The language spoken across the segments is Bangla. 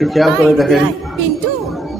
খেয়াল করে দেখেন। পিন্টু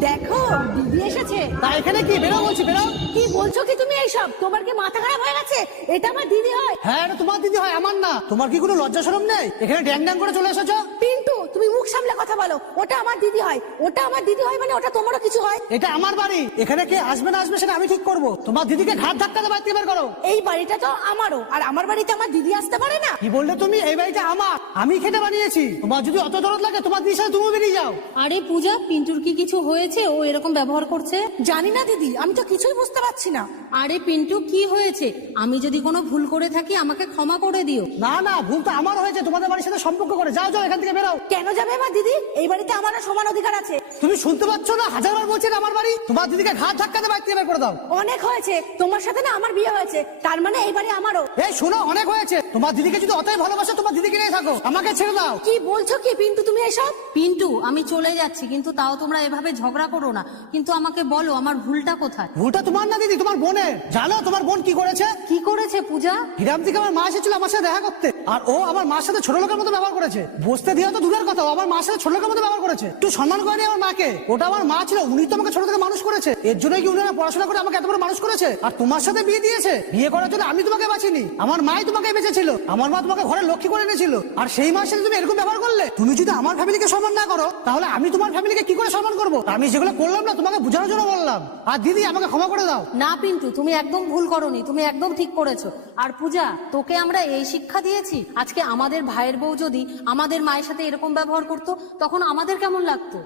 দেখো দিদি এসেছে। তা এখানে কি বেরো বলছি বেরো। কি বলছো কি তুমি এইসব? তোমার কি মাথা খারাপ হয়ে গেছে? এটা আমার দিদি হয়। হ্যাঁ এটা তোমার দিদি হয়, আমার না। তোমার কি কোনো লজ্জা শরম নেই? এখানে ড্যাং ড্যাং করে চলে এসেছো। পিন্টু তুমি মুখ সামলে কথা বলো। ওটা আমার দিদি হয়, ওটা আমার দিদি হয় মানে ওটা তোমারও কিছু হয়। এটা আমার বাড়ি, এখানে কে আসবে না আসবে সেটা আমি ঠিক করবো। তোমার দিদিকে ঘাট ধাক্কা দিয়ে বাড়িতে বের করো। এই বাড়িটা তো আমারও, আর আমার বাড়িতে আমার দিদি আসতে পারে না। কি বললে তুমি? এই বাড়িটা আমার, আমি খেটে বানিয়েছি। তোমার যদি অত দরদ লাগে তোমার দিদির সাথে তুমি বেরিয়ে যাও। আরে পূজা, পিন্টুর কি কিছু হয়েছে? ও এরকম ব্যবহার করছে? জানি না দিদি, আমি তো কিছুই বুঝতে পারছি না। আরে পিন্টু কি হয়েছে? আমি যদি কোনো ভুল করে থাকি আমাকে ক্ষমা করে দিও। না না, ভুল তো আমার হয়েছে তোমাদের বাড়ির সাথে সম্পর্ক করে। যাও যাও এখান থেকে বেরাও। কেন যাবে আমার দিদি? এই বাড়িতে আমারও সমান অধিকার আছে। তুমি শুনতে পাচ্ছ না? হাজারবার বলছি এটা আমার বাড়ি। তোমার দিদিকে ঘাট ধাক্কা দিয়ে বাড়িতে বের করে দাও। অনেক হয়েছে, তোমার সাথে না আমার বিয়ে হয়েছে, তার মানে এই বাড়ি আমারও। এই শোনো, অনেক হয়েছে। তোমার দিদিকে যদি অতই ভালোবাসো তোমার দিদিকে নিয়ে থাকো, আমাকে ছেড়ে দাও। কি বলছো কি পিন্টু তুমি এসব? পিন্টু আমি চলে যাচ্ছি, কিন্তু তাও তোমরা এভাবে ঝগড়া করো না। কিন্তু আমাকে বলো আমার ভুলটা কোথায়? ভুলটা তোমার না দিদি, তোমার বোনের। জানো তোমার বোন কি করেছে? কি করেছে পূজা? গ্রাম থেকে আমার মা এসেছিল আমার সাথে দেখা করতে, আর ও আমার মার সাথে ছোট লোকের মতো ব্যবহার করেছে। বসতে দিয়ে তো দূরের কথা, ও আমার মার সাথে ছোট লোকের মতো ব্যবহার করেছে। একটু সম্মান করেনি আমার মাকে। ওটা আমার মা ছিল, উনি তো আমাকে ছোট থেকে মানুষ করেছে। এর জন্য কি উনি না পড়াশোনা করে আমাকে এত বড় মানুষ করেছে? আর তোমার সাথে বিয়ে দিয়েছে। বিয়ে করার জন্য আমি তোমাকে বাঁচিনি, আমার মাই তোমাকে বেঁচেছিল। আমার মা তোমাকে ঘরে লক্ষ্মী করে এনেছিল, আর সেই মার সাথে তুমি এরকম ব্যবহার করলে। তুমি যদি আমার ফ্যামিলিকে সম্মান না করো তাহলে আমি তোমার ফ্যামিলিকে কি করে সম্মান করবো? আমি যেগুলো করলাম না তোমাকে বোঝানোর জন্য বললাম। আর দিদি আমাকে ক্ষমা করে দাও। না পিন্টু, তুমি একদম ভুল করোনি, তুমি একদম ঠিক করেছো। আর পূজা, তোকে আমরা এই শিক্ষা দিয়েছি। আজকে আমাদের ভাইয়ের বউ যদি আমাদের মায়ের সাথে এরকম ব্যবহার করতো তখন আমাদের কেমন লাগতো?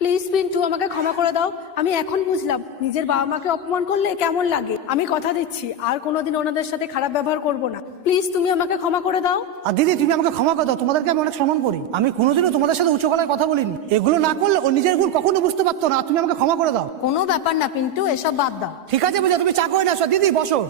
প্লিজ পিন্টু আমাকে ক্ষমা করে দাও। আমি এখন বুঝলাম নিজের বাবা মাকে অপমান করলে কেমন লাগে। আমি কথা দিচ্ছি আর কোনোদিন ওনাদের সাথে খারাপ ব্যবহার করব না। প্লিজ তুমি আমাকে ক্ষমা করে দাও। আর দিদি তুমি আমাকে ক্ষমা করে দাও, তোমাদেরকে আমি অনেক সম্মান করি। আমি কোনোদিনও তোমাদের সাথে উচ্চ গলায় কথা বলিনি। এগুলো না করলে ও নিজের ভুল কখনো বুঝতে পারতো না। তুমি আমাকে ক্ষমা করে দাও। কোনো ব্যাপার না পিন্টু, এসব বাদ দাও। ঠিক আছে বুঝা, তুমি চা করে না দিদি, বসো।